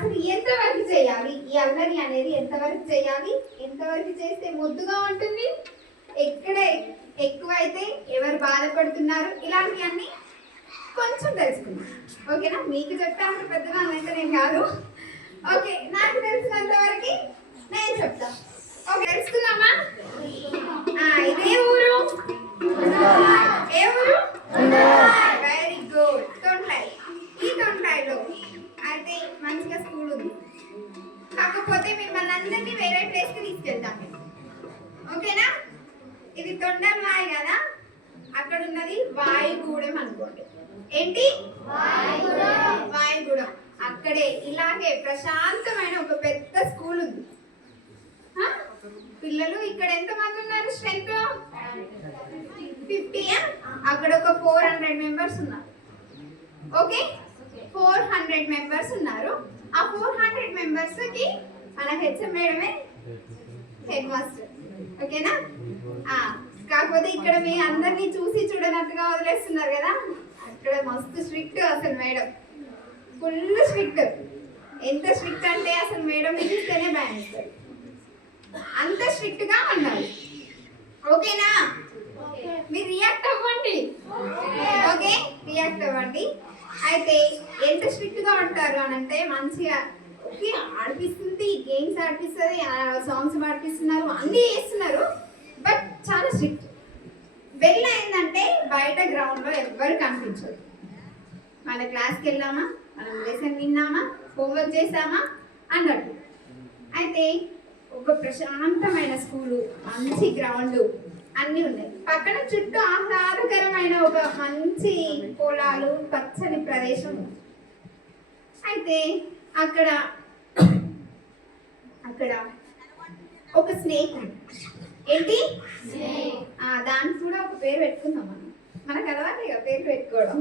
అసలు ఎంతవరకు చేయాలి, ఈ అల్లరి అనేది ఎంతవరకు చేయాలి, ఎంతవరకు చేస్తే ముద్దుగా ఉంటుంది, ఎక్కడ ఎక్కువైతే ఎవరు బాధపడుతున్నారు, ఇలాంటివన్నీ కొంచెం తెలుసుకుందాం. ఓకేనా? మీకు చెప్తాను పెద్దగా అంటే నేను కాదు. ఓకే, నాకు తెలిసినంత వరకు నేను చెప్తాను. ఓకే, తెలుసుకుందామా? ఇదే ఊరు, ఏ ఊరు? వెరీ గుడ్, తొంటాయి. ఈ తొంటాయిలో అయితే మంచిగా స్కూల్ ఉంది, కాకపోతే మిమ్మల్ని అందరినీ వేరే ప్లేస్కి తీసుకెళ్తాం. ఓకేనా? ఇది తొండమ్మాయి కదా, అక్కడ ఉన్నది వాయుగూడెం అనుకోండి. ఏంటి? వాయుగూడెం. అక్కడే ఇలాగే ప్రశాంతమైన ఒక పెద్ద స్కూల్ ఉంది. పిల్లలు ఇక్కడ ఎంత మంది ఉన్నారు? స్ట్రెంత్ 50. అక్కడ ఒక 400 మెంబర్స్ ఉన్నారు. ఓకే, 400 మెంబర్స్ ఉన్నారు. ఆ 400 మెంబర్స్ కి మన హెచ్ఎం మేడమే హెడ్ మాస్టర్. ఓకేనా? కాకపోతే ఇక్కడ మీ అందరినీ చూసి చూడనట్టుగా వదిలేస్తున్నారు కదా, అక్కడ మస్తు స్ట్రిక్ట్ అసలు మేడం, ఫుల్ స్ట్రిక్ట్. ఎంత స్ట్రిక్ట్ అంటే అసలు మేడం చూస్తేనే భయం వేస్తారు, అంత స్ట్రిక్ట్ గా ఉండాలి. ఓకేనా? మీరు రియాక్ట్ అవ్వండి. ఓకే, రియాక్ట్ అవ్వండి. అయితే ఎంత స్ట్రిక్ట్ గా ఉంటారు అని అంటే మంచిగా ఓకే ఆడిపిస్తుంది, గేమ్స్ ఆడిపిస్తుంది, సాంగ్స్ ఆడిపిస్తున్నారు, అన్నీ చేస్తున్నారు, బట్ చాలా స్ట్రిక్ట్. బెల్ అయిందంటే బయట గ్రౌండ్ లో ఎవ్వరు కనిపించరు. మన క్లాస్కి వెళ్ళామా, మనం లెసన్ విన్నామా, హోంవర్క్ చేసామా అన్నట్టు. అయితే ఒక ప్రశాంతమైన స్కూలు, మంచి గ్రౌండ్ అన్నీ ఉన్నాయి. పక్కన చుట్టూ ఆహ్లాదకరమైన ఒక మంచి పొలాలు, పచ్చని ప్రదేశం. అయితే అక్కడ ఒక స్నేక్ ఉంది. ఏంటి? దానికి కూడా ఒక పేరు పెట్టుకుందాం మనం, మనకు అలవాటే కదా పేరు పెట్టుకోవడం.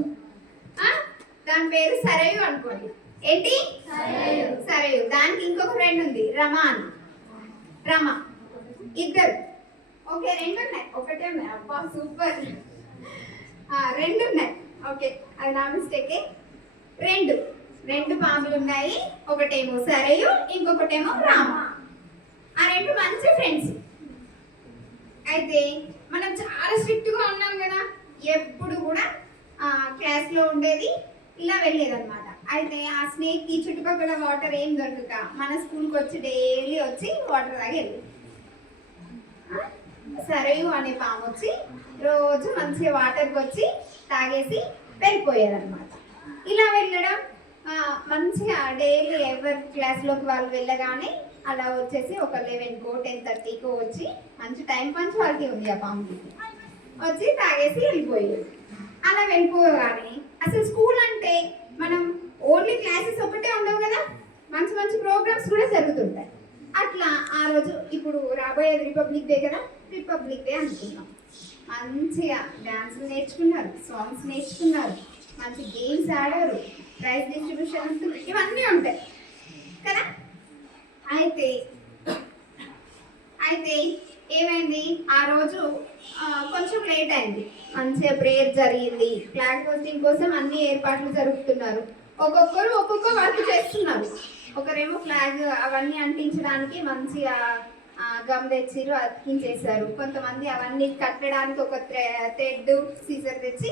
దాని పేరు సరయు అనుకోండి. ఏంటి? సరయు. దానికి ఇంకొక ఫ్రెండ్ ఉంది, రమా అని. రమ. ఇద్దరు. ఓకే, 2 ఉన్నాయి, ఒకటే ఉన్నాయి. అబ్బా సూపర్, 2 ఉన్నాయి. ఓకే, అది నా మిస్టేకే. 2 పాములు ఉన్నాయి. ఒకటేమో సరయు, ఇంకొకటేమో రామ. ఆ 2 మంచి ఫ్రెండ్స్. అయితే మనం చాలా స్ట్రిక్ట్ గా ఉన్నాం కదా, ఎప్పుడు కూడా క్లాస్లో ఉండేది ఇలా వెళ్ళేదన్నమాట. అయితే ఆ స్నేక్ కి చుట్టుపక్కల వాటర్ ఏం దొరకక మన స్కూల్కి వచ్చి డైలీ వచ్చి వాటర్ తాగేది. సరయు అనే పాము వచ్చి రోజు మంచిగా వాటర్కి వచ్చి తాగేసి వెళ్ళిపోయేదన్నమాట. ఇలా వెళ్ళడం మంచిగా డైలీ ఎవరి క్లాస్లోకి వాళ్ళు వెళ్ళగానే అలా వచ్చేసి ఒక 11కో 10:30కో వచ్చి మంచి టైం పంచువాలిటీ ఉంది ఆ పాముకి, వచ్చి తాగేసి వెళ్ళిపోయేది. అలా వెళ్ళిపోగానే అసలు స్కూల్ అంటే మనం ఓన్లీ క్లాసెస్ ఒకటే ఉండవు కదా, మంచి మంచి ప్రోగ్రామ్స్ కూడా జరుగుతుంటాయి. అట్లా ఆ రోజు ఇప్పుడు రాబోయేది రిపబ్లిక్ డే కదా, రిపబ్లిక్ డే అనుకున్నాం. మంచిగా డాన్సులు నేర్చుకున్నారు, సాంగ్స్ నేర్చుకున్నారు, మంచి గేమ్స్ ఆడారు, ప్రైజ్ డిస్ట్రిబ్యూషన్ ఉంటుంది, ఇవన్నీ ఉంటాయి కదా. అయితే ఏమైంది, ఆ రోజు కొంచెం లేట్ అయింది. మంచిగా ప్రేయర్ జరిగింది, ఫ్లాగ్ హోస్టింగ్ కోసం అన్ని ఏర్పాట్లు జరుగుతున్నారు. ఒక్కొక్కరు ఒక్కొక్క వర్క్ చేస్తున్నారు. ఒకరేమో ఫ్లాగ్ అవన్నీ అంటించడానికి మంచిగా గమ్ తెచ్చిరు, అతికించేశారు. కొంతమంది అవన్నీ కట్టడానికి ఒక థ్రెడ్, సీజర్ తెచ్చి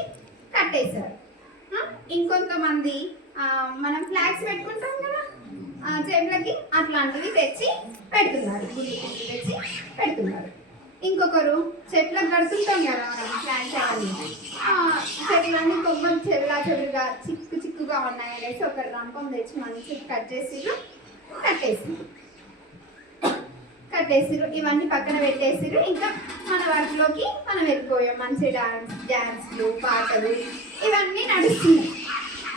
కట్టేశారు. ఇంకొంతమంది మనం ఫ్లాగ్స్ పెట్టుకుంటాం కదా జేబులకి, అట్లాంటివి తెచ్చి పెడుతున్నారు, తెచ్చి పెడుతున్నారు. ఇంకొకరు చెట్లకు కడుతుంటాం కదా మనం ప్లాంట్స్ అవన్నీ, చెట్లన్నీ కొమ్మలు చెరువుగా చిక్కుగా ఉన్నాయనేసి ఒక రంపం తెచ్చి మంచిగా కట్టేసిరు. ఇవన్నీ పక్కన పెట్టేసిరు. ఇంకా మన వర్క్లోకి మనం వెళ్ళిపోయాం. మంచి డాన్స్లు, పాటలు ఇవన్నీ నడుస్తున్నాయి.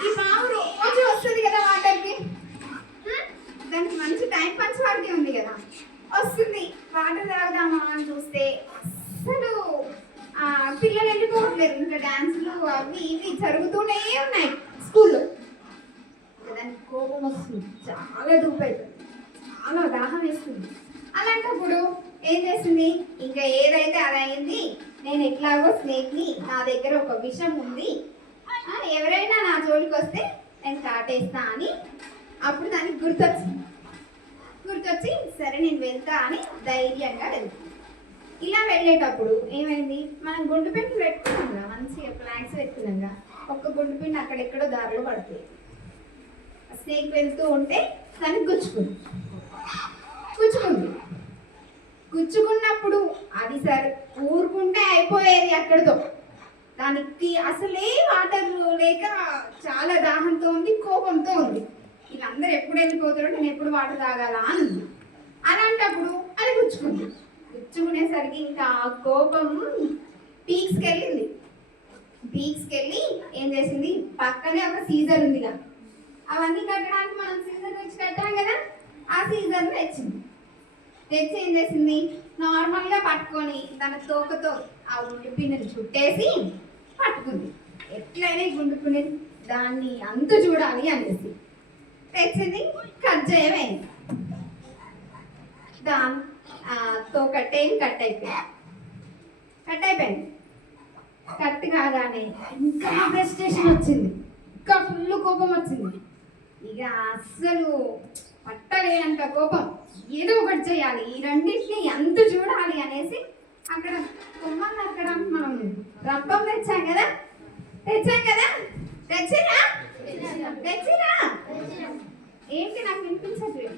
ఈ పాము రోజు వస్తుంది కదా వాటర్కి, దానికి మంచి టైం పంచువాలిటీ ఉంది కదా, వస్తుంది. వాటర్ తాగుదామా అని చూస్తే అసలు పిల్లలు వెళ్ళిపోవట్లేదు. ఇంకా డాన్సులు అవి ఇవి జరుగుతూనే ఉన్నాయి స్కూల్లో. దానికి కోపం వస్తుంది, చాలా దూపు అవుతుంది, చాలా దాహం వేస్తుంది. అలాంటప్పుడు ఏం చేస్తుంది, ఇంకా ఏదైతే అదైంది, నేను ఎట్లాగో స్నేక్ని, నా దగ్గర ఒక విషం ఉంది, ఎవరైనా నా జోలికి వస్తే నేను కాటేస్తా అని అప్పుడు దానికి గుర్తొచ్చి సరే నేను వెళ్తా అని ధైర్యంగా వెళ్తాను. ఇలా వెళ్ళేటప్పుడు ఏమైంది, మనం గుండు పెట్టి పెట్టుకున్నాం కదా, మంచిగా ఫ్లాగ్స్ పెట్టుకున్నాం, ఒక్క గుండు పిండి అక్కడెక్కడో దారిలో పడుతుంది. స్నేక్ వెళ్తూ ఉంటే దానికి గుచ్చుకున్నప్పుడు అది సరే ఊరుకుంటే అయిపోయేది అక్కడితో. దానికి అసలే వాటర్ లేక చాలా దాహంతో ఉంది, కోపంతో ఉంది. వీళ్ళందరూ ఎప్పుడు వెళ్ళిపోతారో నేను ఎప్పుడు వాటర్ తాగాలా అని ఉంది. అలాంటప్పుడు అది గుచ్చుకునేసరికి ఇంకా ఆ కోపం పీక్స్కి వెళ్ళి ఏం చేసింది, పక్కనే ఒక సీజర్ ఉందిగా, అవన్నీ కట్టడానికి మనం సీజర్ తెచ్చి కట్టాం కదా, ఆ సీజర్ తెచ్చి ఏం చేసింది, నార్మల్గా పట్టుకొని తన తోకతో ఆ గుండు పిన్నిని చుట్టేసి పట్టుకుంది. ఎట్లయినా గుండు పిన్ని దాన్ని అంతు చూడాలి అనేసి తెచ్చింది, కట్ చేయమైంది. దాని తోకట్టే కట్ అయిపోయింది. కట్ కాగానే ఇంకా ఫ్రస్ట్రేషన్ వచ్చింది, ఇంకా ఫుల్ కోపం వచ్చింది. ఇక అస్సలు పట్టలేనంత కోపం, ఏదో ఒకటి చేయాలి, ఈ రెండింటిని ఎంత చూడాలి అనేసి అక్కడ కొమ్మని అక్కడ మనం రప్పం తెచ్చాం కదా తెచ్చిరా ఏంటి నాకు వినిపించట్లేదు.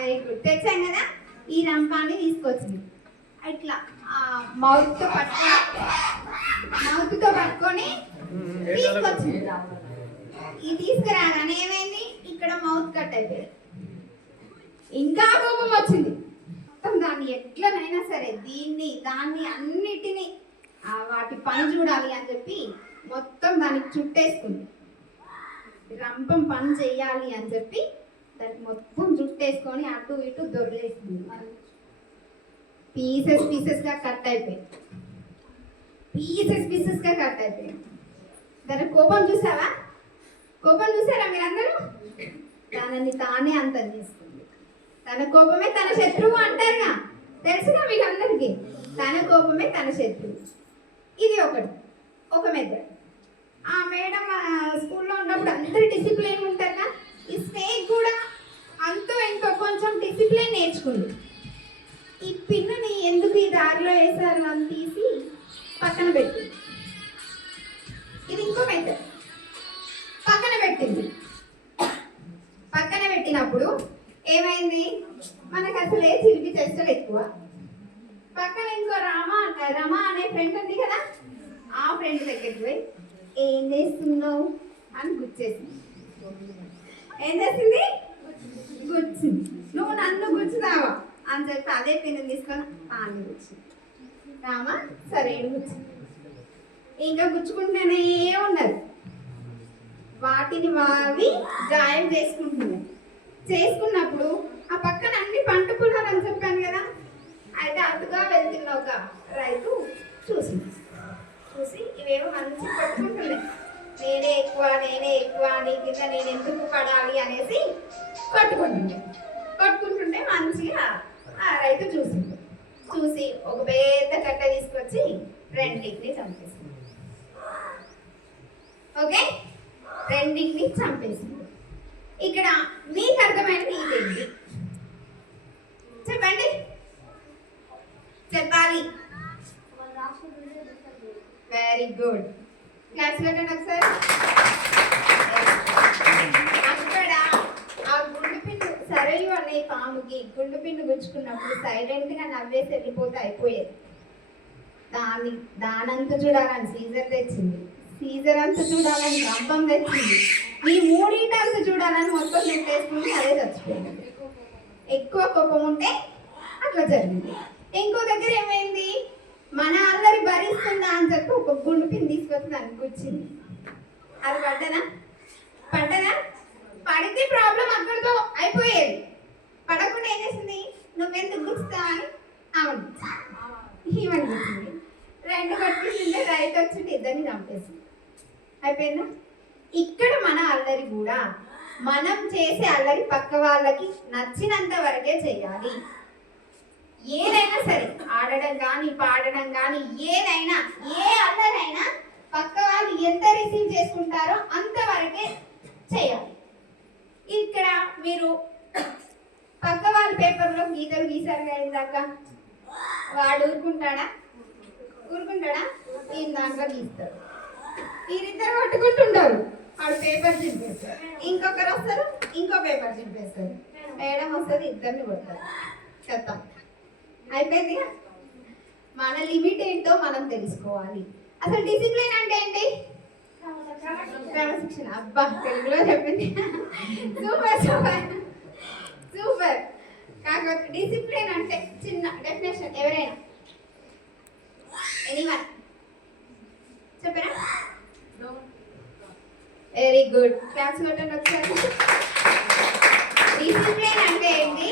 వెరీ గుడ్, తెచ్చాం కదా. ఈ రంపాన్ని తీసుకొచ్చింది, ఇట్లా మౌత్తో పట్టుకొని తీసుకొచ్చింది. ఈ తీసుకురాగానే ఏమైంది, ఇక్కడ మౌత్ కట్ అయిపోయింది. ఇంకా కోపం వచ్చింది. మొత్తం దాన్ని ఎట్లనైనా సరే దాన్ని అన్నిటినీ వాటి పని చూడాలి అని చెప్పి మొత్తం దానికి చుట్టేసుకుంది. రంపం పని చెయ్యాలి అని చెప్పి దానికి మొత్తం చుట్టేసుకొని అటు ఇటు దొరలేసింది. పీసెస్గా కట్ అయిపోయింది. దాని కోపం చూసారా మీరందరూ? దానిని తానే అంతం చేసుకుంది. తన కోపమే తన శత్రువు అంటారుగా, తెలుసుగా మీకు అందరికీ, తన కోపమే తన శత్రువు. ఇది ఒక మెథడ్. ఆ మేడం స్కూల్లో ఉన్నప్పుడు అందరు డిసిప్లిన్ ఉంటారుగా, ఈ స్నేక్ కూడా అంతో ఎంతో కొంచెం డిసిప్లిన్ నేర్చుకుంది. ఈ పిన్నుని ఎందుకు ఈ దారిలో వేసారు అని తీసి పక్కన పెట్టింది. ఇది ఇంకో మెథడ్. పక్కన పెట్టినప్పుడు ఏమైంది, మనకు అసలే చిలిపి చేష్టలు ఎక్కువ. పక్కన ఇంకో రమ అనే ఫ్రెండ్ ఉంది కదా, ఆ ఫ్రెండ్ దగ్గరికి పోయి ఏం చేస్తున్నావు అని గుచ్చేసింది. ఏం చేసింది, గుచ్చింది. నువ్వు నన్ను గుచ్చుతావా అని చెప్పి అదే పిన్ను తీసుకొని ఆన్ని గుచ్చింది. రామ సరే గుచ్చింది. ఇంకా గుచ్చుకుంటూనే ఉన్నారు. వాటిని గాయం చేసుకున్నప్పుడు ఆ పక్కన అన్ని పంట పొలాలు అని చెప్పాను కదా, అయితే అటుగా వెళ్తున్న ఒక రైతు చూసి ఇవేమో మంచి కొట్టుకుంటున్నాయి. నేనే ఎక్కువ నీ కింద నేను ఎందుకు పడాలి అనేసి కొట్టుకుంటుంటే మంచిగా ఆ రైతు చూసి ఒక పెద్ద కట్ట తీసుకొచ్చి రెండింటిని చంపేసింది. ఓకే, రెండింటిని చంపేసింది. ఇక్కడ మీకు అర్థమైన నీకేంటి చెప్పాలి. వెరీ గుడ్, క్లాస్ పెట్టండి ఒకసారి. అక్కడ ఆ గుండు పిన్ను సరయు అనే పాముకి గుండు పిన్ను గుచ్చుకున్నప్పుడు సైలెంట్ గా నవ్వేసి వెళ్ళిపోతే అయిపోయేది. దానంతా చూడాలని సీజర్ అంతా చూడాలని రంపం తెచ్చింది. ఈ మూడింటంతా చూడాలని మొత్తం నెట్టేసుకుంటే అదే చచ్చిపోయింది. ఎక్కువ కోపం ఉంటే అట్లా జరిగింది. ఇంకో దగ్గర ఏమైంది, మన అల్లరి భరిస్తుందా అని చెప్పి ఒక గుండు పిన్ తీసుకొచ్చి దానికి వచ్చింది. అది పడ్డదా పడితే ప్రాబ్లం అక్కడితో అయిపోయేది. పడకుండా ఏం చేసింది, నువ్వెందుకు గుచ్చుతా అని ఈవెన్ గుచ్చింది. రెండు పట్టించింటే రైట్ వచ్చింది, ఇద్దరిని చంపేసింది. అయిపోయిందా? ఇక్కడ మన అల్లరి కూడా మనం చేసే అల్లరి పక్క వాళ్ళకి నచ్చినంత వరకే చేయాలి. ఏదైనా సరే, ఆడడం కానీ పాడడం కానీ ఏదైనా, ఏ అల్లరైనా పక్క వాళ్ళు ఎంత రిసీవ్ చేసుకుంటారో అంతవరకే చేయాలి. ఇక్కడ మీరు పక్క వాళ్ళ పేపర్లో గీతలు గీసారు కదా ఇందాక, వాడు ఊరుకుంటాడా? ఈయన దాంట్లో గీస్తారు. వీరిద్దరు కొట్టుకుంటుంటారు, వాడు పేపర్ చింపేస్తారు. ఇంకొకరు వస్తారు, ఇంకో పేపర్ చింపేస్తారు. మేడం వస్తుంది, ఇద్దరిని కొడతారు. చెప్తాం అయిపోయింది. మన లిమిట్ ఏంటో మనం తెలుసుకోవాలి. అసలు డిసిప్లిన్ అంటే ఏంటి? క్రమశిక్షణ. అబ్బా, తెలుగులో చెప్పింది. Super super super. కాకపోతే డిసిప్లిన్ అంటే చిన్న డెఫినేషన్ ఎవరైనా ఎనీవన్ చెప్పరా? Very good. క్లాస్ కొట్టండి ఒకసారి. డిసిప్లిన్ అంటే ఏంటి?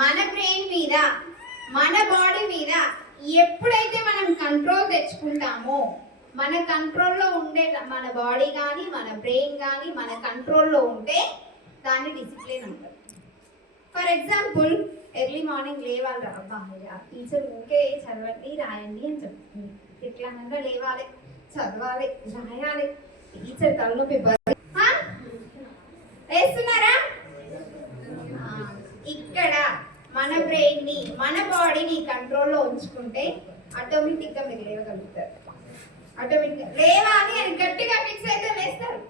మన బ్రెయిన్ మీద, మన బాడీ మీద ఎప్పుడైతే మనం కంట్రోల్ తెచ్చుకుంటామో, మన కంట్రోల్లో ఉండే మన బాడీ కానీ మన బ్రెయిన్ కానీ మన కంట్రోల్లో ఉంటే దాన్ని డిసిప్లిన్ అంటారు. ఫర్ ఎగ్జాంపుల్, ఎర్లీ మార్నింగ్ లేవాలి రా, అబ్బా టీచర్ ఓకే చదవండి రాయండి అని చెప్తుంది. ఇట్లా లేవాలి, చదవాలి, రాయాలి, టీచర్ తలనొప్పి వేస్తున్నారా? ఇక్కడ మన బ్రెయిన్ ని, మన బాడీని కంట్రోల్లో ఉంచుకుంటే ఆటోమేటిక్గా మీరు లేవగలుగుతారు. ఆటోమేటిక్గా లేవాలి అని గట్టిగా ఫిక్స్ అయితే లేస్తారు.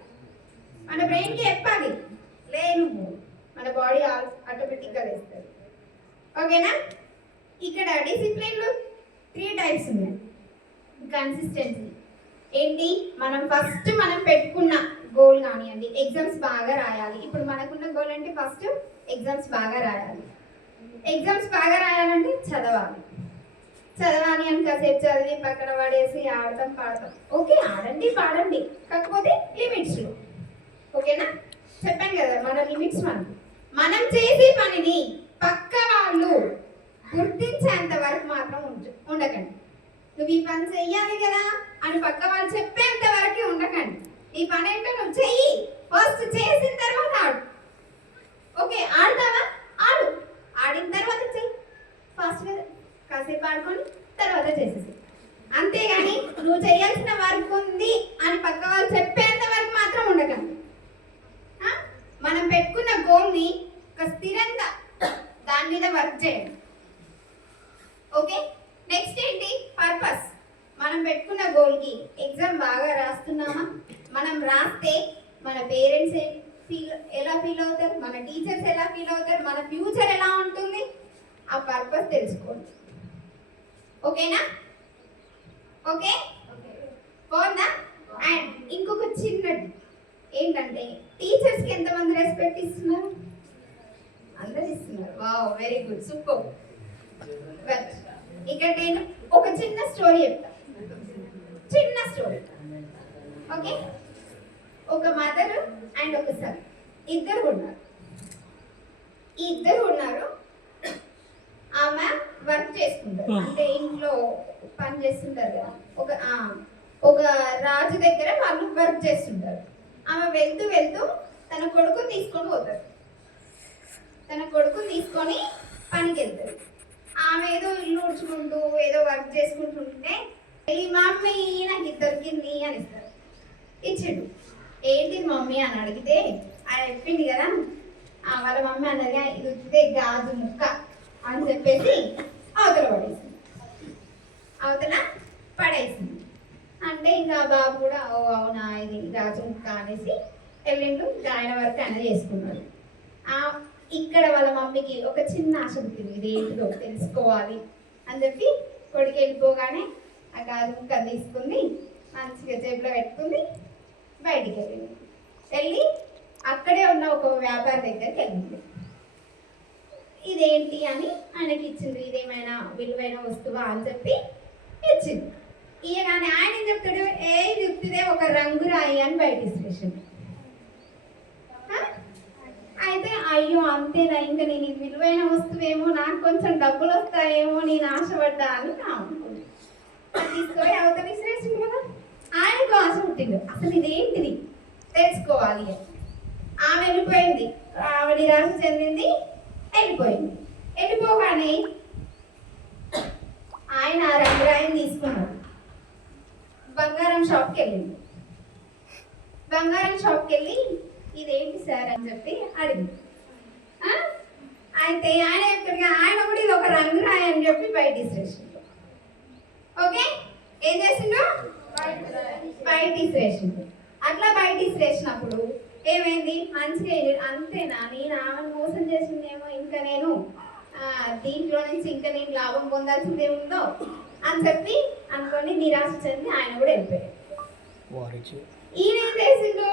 మన బ్రెయిన్కి చెప్పాలి లేను, మన బాడీ ఆటోమేటిక్గా లేస్తారు. ఓకేనా? ఇక్కడ డిసిప్లిన్లు 3 టైప్స్ ఉన్నాయి. కన్సిస్టెన్సీ ఏంటి? మనం పెట్టుకున్న గోల్ కానివ్వండి, ఎగ్జామ్స్ బాగా రాయాలి. ఇప్పుడు మనకున్న గోల్ అంటే ఫస్ట్ ఎగ్జామ్స్ బాగా రాయాలి. ఎగ్జామ్స్ బాగా రాయాలంటే చదవాలి అని కాసేపు చదివి పక్కన పడేసి ఆడతాం పాడతాం. ఓకే, ఆడండి పాడండి, కాకపోతే లిమిట్స్లో. ఓకేనా? చెప్పాను కదా, మన లిమిట్స్ మనం చేసే పనిని పక్క వాళ్ళు గుర్తించేంత వరకు మాత్రం ఉండకండి. నువ్వు ఈ పని చెయ్యాలి కదా అని పక్క వాళ్ళు చెప్పేంత వరకు ఉండకండి. ఈ పని ఏంటో నువ్వు చెయ్యి, ఫస్ట్ చేసిన తర్వాత ఆడు. ఓకే, ఆడతావా? ఆడు, ఆడిన తర్వాత చెయ్యి. ఫాస్ట్గా కాసేపు ఆడుకొని తర్వాత చేసేసి. అంతేగాని నువ్వు చేయాల్సిన వర్క్ ఉంది అని పక్క వాళ్ళు చెప్పేంత వరకు మాత్రం ఉండకండి. మనం పెట్టుకున్న గోల్ని ఒక స్థిరంగా దాని మీద వర్క్ చేయండి. ఓకే, నెక్స్ట్ ఏంటి? పర్పస్. మనం పెట్టుకున్న గోల్కి ఎగ్జామ్ బాగా రాస్తున్నామా? మనం రాస్తే మన పేరెంట్స్ ఎలా ఫీల్ అవుతారు, మన టీచర్స్ ఎలా ఫీల్ అవుతారు, మన ఫ్యూచర్ ఎలా ఉంటుంది, ఆ పర్పస్ తెలుసుకోండి. ఓకేనా? ఓకే, పోందా? అండ్ ఇంకొక చిన్నది ఏంటంటే, టీచర్స్కి ఎంతమంది రెస్పెక్ట్ ఇస్తున్నారు? అందరు ఇస్తున్నారు. Wow, very good, super. But ఇక్కడ నేను ఒక చిన్న స్టోరీ చెప్తా. చిన్న స్టోరీ. ఓకే, ఒక మదర్ అండ్ ఒక సన్ ఇద్దరు ఉన్నారు. ఆమె వర్క్ చేసుకుంటారు, అంటే ఇంట్లో పని చేస్తుంటారు కదా. ఒక రాజు దగ్గర వాళ్ళు వర్క్ చేస్తుంటారు. ఆమె వెళ్తూ తన కొడుకుని తీసుకొని పనికి వెళ్తారు. ఆమె ఏదో ఇల్లు ఉడ్చుకుంటూ ఏదో వర్క్ చేసుకుంటుంటే, ఈ మమ్మీ నాకు ఇది దొరికింది అని ఇస్తారు. ఇచ్చిండు. ఏంటి మమ్మీ అని అడిగితే ఆయన చెప్పింది కదా, వాళ్ళ మమ్మీ అన్నది ఇది వచ్చితే గాజు ముక్క అని చెప్పేసి అవతల పడేసింది. అంటే ఇంకా బాబు కూడా ఓ అవునా ఇది గాజు ముక్క అనేసి వెళ్ళిండు. ఆయన వరకు ఆయన చేసుకున్నాడు. ఇక్కడ వాళ్ళ మమ్మీకి ఒక చిన్న ఆశ పుట్టింది, ఇది ఏంటిదో తెలుసుకోవాలి అని చెప్పి కొడుకు వెళ్ళిపోగానే ఆ గాజు ముక్క తీసుకుంది, మంచిగా జేబులో పెట్టుకుంది, బయటికి వెళ్ళి అక్కడే ఉన్న ఒక వ్యాపారి దగ్గరికి వెళ్ళింది. ఇదేంటి అని ఆయనకి ఇచ్చింది. ఇదేమైనా విలువైన వస్తువా అని చెప్పి ఇచ్చింది. ఇయగానే ఆయన ఏం చెప్తాడు, ఏ చెప్తుందే ఒక రంగు రాయి అని బయట ఇచ్చేసింది. అయితే అయ్యో అంతేనా, ఇంకా నేను ఇది విలువైన వస్తువేమో, నాకు కొంచెం డబ్బులు వస్తాయేమో నేను ఆశపడ్డా అని అనుకుంది. తీసుకొని అవతల విసిరేసింది కదా. ఆయనకు ఆశ పుట్టింది, అసలు ఇదేంటిది తెలుసుకోవాలి అని. ఆమె వెళ్ళిపోయింది, ఆవిడ నిరాశ చెందింది, వెళ్ళిపోగానే ఆయన ఆ రంగురాయిని తీసుకున్నాడు. బంగారం షాప్కి వెళ్ళి ఇదేంటి సార్ అని చెప్పి అడిగింది. అయితే ఆయన ఎక్కడికి ఆయన కూడా ఇది ఒక రంగురాయి అని చెప్పి బయట ఇసిరేసిండు. ఓకే, ఏం చేసిండు? బయట ఇసిరేసిండు. అట్లా బయట ఇసిరేసినప్పుడు ఏమైంది? మంచిగా అంతేనా, నేను ఆమెను మోసం చేసిందేమో, ఇంకా నేను దీంట్లో నుంచి ఇంకా నేను లాభం పొందాల్సింది ఏముందో అని చెప్పి అనుకోని నిరాశ చెంది ఆయన కూడా వెళ్ళిపోయాడు. ఈయన ఏం చేసిండు?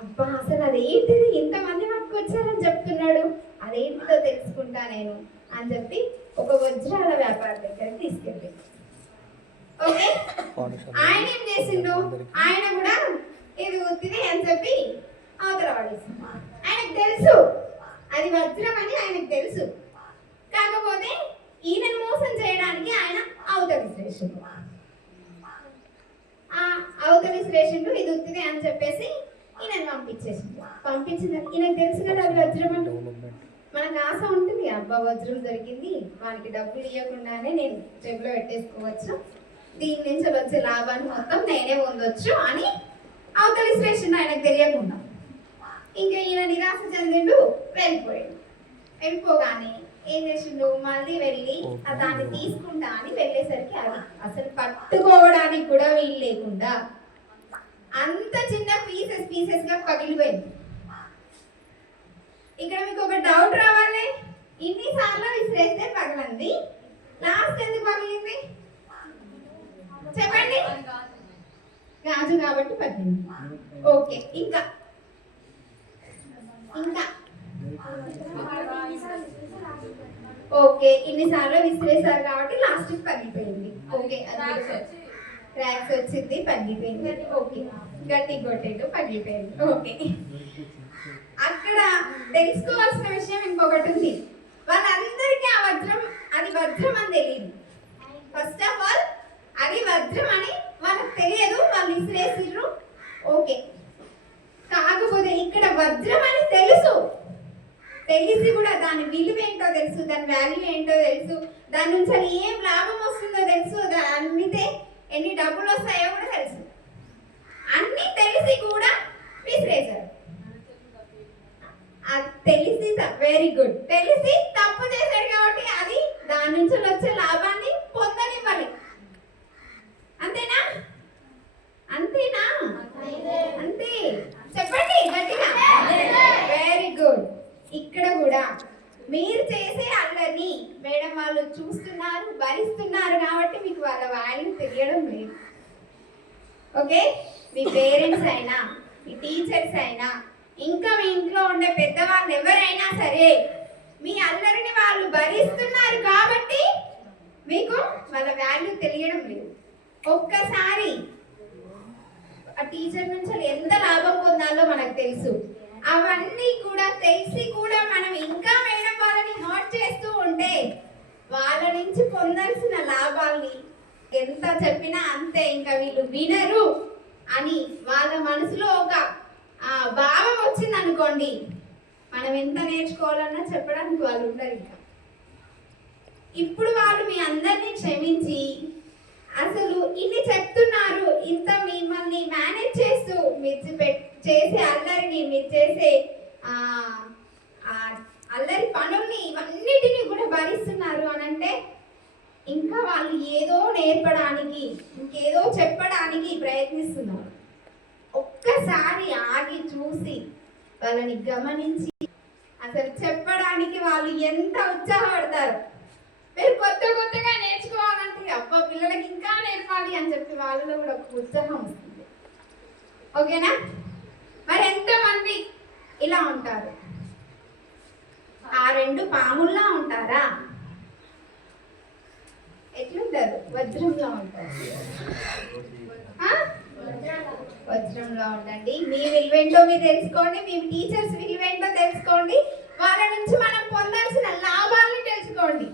అబ్బా అసలు అదేంటిది, ఇంతమంది పట్టుకొచ్చారని చెప్తున్నాడు, అదేంటిదో తెలుసుకుంటా నేను అని చెప్పి ఒక వజ్రాల వ్యాపారి దగ్గరికి తీసుకెళ్ళింది. ఓకే, ఆయన ఏం చేసిండు? ఆయన కూడా ఇది ఒత్తిది అని చెప్పి అవతల పడేసిండు. ఆయనకు తెలుసు అది వజ్రం అని ఆయనకు తెలుసు. కాకపోతే ఈయనను మోసం చేయడానికి ఆయన అవతల విశ్లేషిండు. అవతల విశ్లేషిండు ఇది ఒత్తిది అని చెప్పేసి ఈయనను పంపించేసిండు. పంపించింది ఈయనకు తెలుసు కదా అది వజ్రం అంటే. మనకు ఆశ ఉంటుంది, అబ్బా వజ్రం దొరికింది, వానికి డబ్బులు ఇవ్వకుండానే నేను జేబులో పెట్టేసుకోవచ్చు, దీని నుంచి వచ్చే లాభాన్ని మొత్తం నేనే పొందొచ్చు అని అవతల విశ్లేషణ ఆయనకు తెలియకుండా. ఇంకా ఈయన నిరాశ చెందిండు, వెళ్ళిపోయాడు. వెళ్ళిపోగానే ఏం చేసిండు? మళ్ళీ వెళ్ళి దాన్ని తీసుకుంటా అని వెళ్ళేసరికి అది అసలు పట్టుకోవడానికి కూడా వీలు లేకుండా అంత చిన్న పీసెస్ గా పగిలిపోయింది. ఇక్కడ మీకు ఒక డౌట్ రావాలి, ఇన్నిసార్లు విసిరేస్తే పగలంది, లాస్ట్ ఎందుకు పగిలింది చెప్పండి? గాజు కాబట్టి పగిలింది. ఓకే, ఇంకా ఓకే ఇన్నిసార్లు విసిరేసారు కాబట్టి లాస్ట్ పగిలిపోయింది. ఓకే, క్రాక్స్ వచ్చింది, పగిలిపోయింది. ఓకే, గట్టి కొట్టేటు పగిలిపోయింది. ఓకే, అక్కడ తెలుసుకోవాల్సిన విషయం ఇంకొకటి ఉంది. వాళ్ళందరికీ ఆ వజ్రం అది వజ్రం అని తెలియదు. ఫస్ట్ ఆఫ్ ఆల్ అది వజ్రం అని వాళ్ళకి తెలియదు, వాళ్ళు విసిరేసిర్రు. ఓకే, కాకపోతే ఇక్కడ వజ్రం అని తెలుసు, తెలిసి కూడా దాని విలువ ఏంటో తెలుసు, దాని వాల్యూ ఏంటో తెలుసు, దాని నుంచి ఏం లాభం వస్తుందో తెలుసు, అమ్మితే ఎన్ని డబ్బులు వస్తాయో కూడా తెలుసు. అన్ని తెలిసి కూడా విసిరేశారు. తెలిసి వెరీ గుడ్, తెలిసి తప్పు చేశాడు కాబట్టి అది దాని నుంచి వచ్చే లాభాన్ని పొందనివ్వాలి. అంతేనా? అంతేనా? అంతే చెప్పండి గట్టిగా. Very good. ఇక్కడ కూడా మీరు చేసే అల్లరిని మేడం వాళ్ళు చూస్తున్నారు, భరిస్తున్నారు కాబట్టి మీకు వాళ్ళ వాల్యూ తెలియడం లేదు. ఓకే, మీ పేరెంట్స్ అయినా, మీ టీచర్స్ అయినా, ఇంకా మీ ఇంట్లో ఉండే పెద్దవాళ్ళు ఎవరైనా సరే మీ అల్లరిని వాళ్ళు భరిస్తున్నారు కాబట్టి మీకు వాళ్ళ వాల్యూ తెలియడం లేదు. ఒక్కసారి ఆ టీచర్ నుంచి ఎంత లాభం పొందాలో మనకు తెలుసు. అవన్నీ కూడా తెలిసి కూడా మనం ఇంకా మేడం వాళ్ళని హర్ట్ చేస్తూ ఉంటే వాళ్ళ నుంచి పొందాల్సిన లాభాల్ని ఎంత చెప్పినా అంతే, ఇంకా వీళ్ళు వినరు అని వాళ్ళ మనసులో ఒక భావం వచ్చింది అనుకోండి, మనం ఎంత నేర్చుకోవాలన్నా చెప్పడానికి వాళ్ళు ఉండరు. ఇంకా ఇప్పుడు వాళ్ళు మీ అందరినీ క్షమించి అసలు ఇన్ని చెప్తున్నారు, ఇంత మిమ్మల్ని మేనేజ్ చేస్తూ మీరు చేసే అల్లరిని, మీరు చేసే అల్లరి పనుల్ని ఇవన్నిటిని కూడా భరిస్తున్నారు అని అంటే ఇంకా వాళ్ళు ఏదో నేర్పడానికి, ఇంకేదో చెప్పడానికి ప్రయత్నిస్తున్నారు. ఒక్కసారి ఆగి చూసి వాళ్ళని గమనించి అసలు చెప్పడానికి వాళ్ళు ఎంత ఉత్సాహపడతారు. మీరు కొత్తగా నేర్చుకోవాలంటే అబ్బా పిల్లలకి ఇంకా నేర్పాలి అని చెప్పి వాళ్ళలో కూడా ఒక ఉత్సాహం వస్తుంది. ఓకేనా? మరి ఎంతమంది ఇలా ఉంటారు? ఆ రెండు పాముల్లా ఉంటారా? ఎట్లుంటారు? వజ్రంలా ఉంటారు. వజ్రంలో ఉండండి. మీ విలువేంటో మీరు తెలుసుకోండి, మీ టీచర్స్ విలువేంటో తెలుసుకోండి, వాళ్ళ నుంచి మనం పొందాల్సిన లాభాలని తెలుసుకోండి.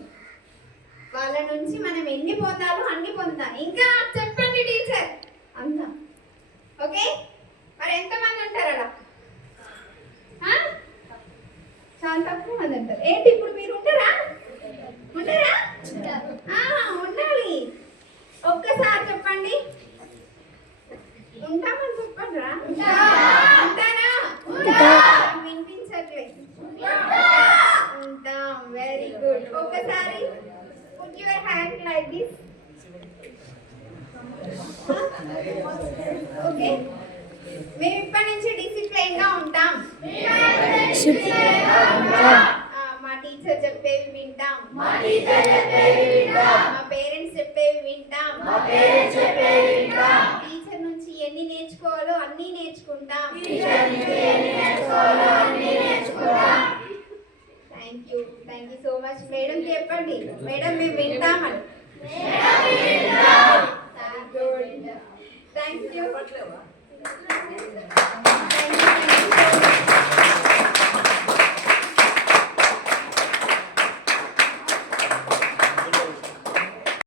వాళ్ళ నుంచి మనం ఎన్ని పొందాలో అన్ని పొందాలి. ఇంకా చెప్పండి టీచర్ అంతా. ఓకే, మరి ఎంతమంది ఉంటారు అలా? చాలా తక్కువ మంది ఉంటారు. ఏంటి ఇప్పుడు మీరు ఉంటారా? ఉంటారా? ఉండాలి. ఒక్కసారి చెప్పండి, ఉంటామని చెప్పండి రా. ఉంటారా? ఓకే, మేము ఇప్పటి నుంచి డిసిప్లైన్ గా ఉంటాం. మా టీచర్ చెప్పేవి వింటాం. మా పేరెంట్స్ చెప్పేవి వింటాం. టీచర్ నుంచి ఎన్ని నేర్చుకోవాలో అన్ని నేర్చుకుంటాం. Thank you so much. Madam చెప్పండి. మేడం మేము వింటామని.